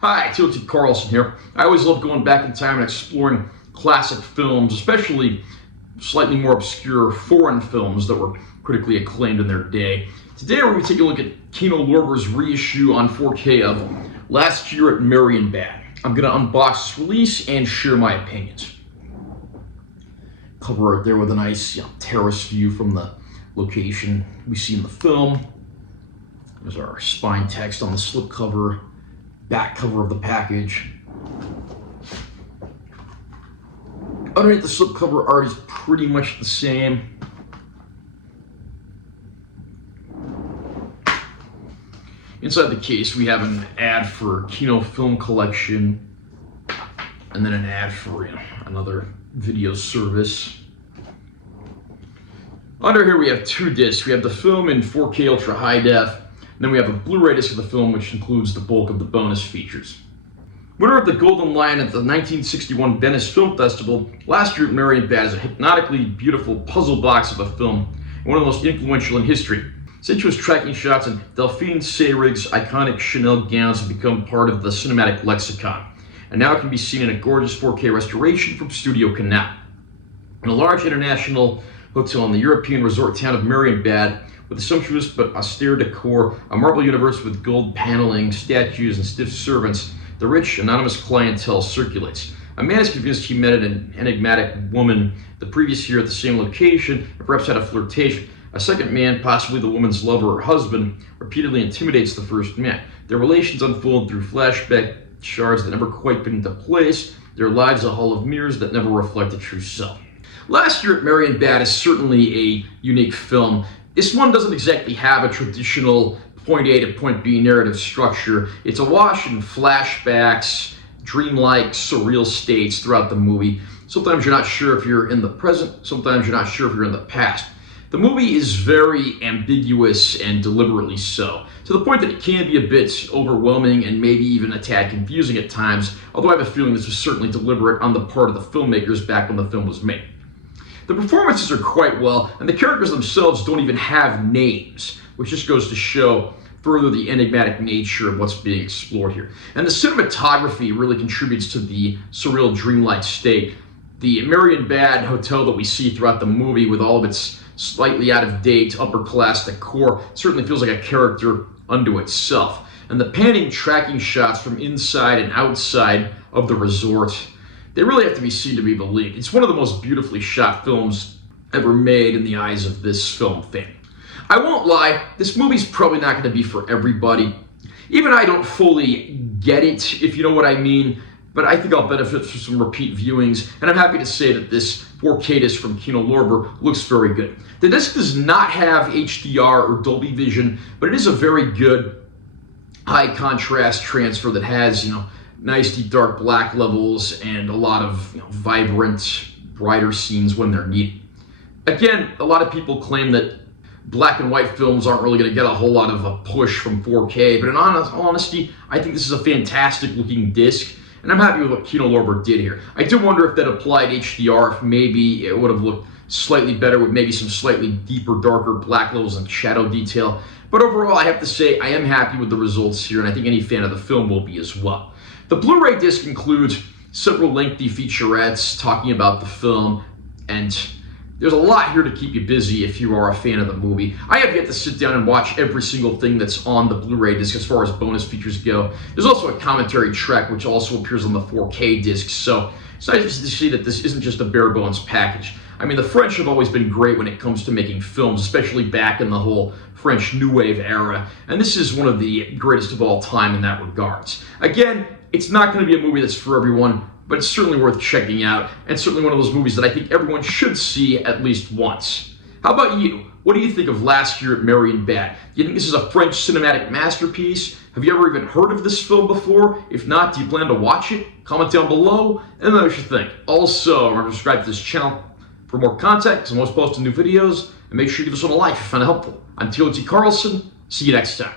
Hi, T.O.T. Carlson here. I always love going back in time and exploring classic films, especially slightly more obscure foreign films that were critically acclaimed in their day. Today we're going to take a look at Kino Lorber's reissue on 4K of Last Year at Marienbad. I'm going to unbox this release and share my opinions. Cover art there with a nice terrace view from the location we see in the film. There's our spine text on the slipcover. Back cover of the package. Underneath the slipcover art is pretty much the same. Inside the case we have an ad for Kino Film Collection and then an ad for another video service. Under here we have two discs. We have the film in 4K Ultra High Def, and then we have a Blu-ray disc of the film, which includes the bulk of the bonus features. Winner of the Golden Lion at the 1961 Venice Film Festival, Last Year at Marienbad is a hypnotically beautiful puzzle box of a film, and one of the most influential in history. Sensuous tracking shots and Delphine Seyrig's iconic Chanel gowns have become part of the cinematic lexicon, and now it can be seen in a gorgeous 4K restoration from Studio Kino. In a large international hotel in the European resort town of Marienbad, with a sumptuous but austere decor, a marble universe with gold paneling, statues, and stiff servants, the rich, anonymous clientele circulates. A man is convinced he met an enigmatic woman the previous year at the same location and perhaps had a flirtation. A second man, possibly the woman's lover or husband, repeatedly intimidates the first man. Their relations unfold through flashback shards that never quite fit into place, their lives a hall of mirrors that never reflect the true self. Last Year at Marienbad is certainly a unique film. This one doesn't exactly have a traditional point A to point B narrative structure. It's awash in flashbacks, dreamlike, surreal states throughout the movie. Sometimes you're not sure if you're in the present, sometimes you're not sure if you're in the past. The movie is very ambiguous and deliberately so, to the point that it can be a bit overwhelming and maybe even a tad confusing at times, although I have a feeling this was certainly deliberate on the part of the filmmakers back when the film was made. The performances are quite well, and the characters themselves don't even have names, which just goes to show further the enigmatic nature of what's being explored here. And the cinematography really contributes to the surreal dreamlike state. The Marienbad hotel that we see throughout the movie, with all of its slightly out-of-date upper-class decor, certainly feels like a character unto itself. And the panning tracking shots from inside and outside of the resort, they really have to be seen to be believed. It's one of the most beautifully shot films ever made in the eyes of this film fan. I won't lie, this movie's probably not going to be for everybody. Even I don't fully get it, if you know what I mean, but I think I'll benefit from some repeat viewings, and I'm happy to say that this 4K disc from Kino Lorber looks very good. The disc does not have HDR or Dolby Vision, but it is a very good high contrast transfer that has, nice deep dark black levels and a lot of vibrant, brighter scenes when they're needed. Again, a lot of people claim that black and white films aren't really going to get a whole lot of a push from 4K, but in all honesty, I think this is a fantastic looking disc, and I'm happy with what Kino Lorber did here. I do wonder if that applied HDR, if maybe it would have looked slightly better with maybe some slightly deeper, darker black levels and shadow detail. But overall, I have to say I am happy with the results here, and I think any fan of the film will be as well. The Blu-ray disc includes several lengthy featurettes talking about the film, and there's a lot here to keep you busy if you are a fan of the movie. I have yet to sit down and watch every single thing that's on the Blu-ray disc as far as bonus features go. There's also a commentary track which also appears on the 4K disc, so it's nice to see that this isn't just a bare bones package. I mean, the French have always been great when it comes to making films, especially back in the whole French New Wave era, and this is one of the greatest of all time in that regards. Again, it's not going to be a movie that's for everyone, but it's certainly worth checking out, and certainly one of those movies that I think everyone should see at least once. How about you? What do you think of Last Year at Marienbad? Do you think this is a French cinematic masterpiece? Have you ever even heard of this film before? If not, do you plan to watch it? Comment down below, and let me know what you think. Also, remember to subscribe to this channel for more content, because I'm always posting new videos, and make sure you give this one a like if you found it helpful. I'm T.O.T. Carlson. See you next time.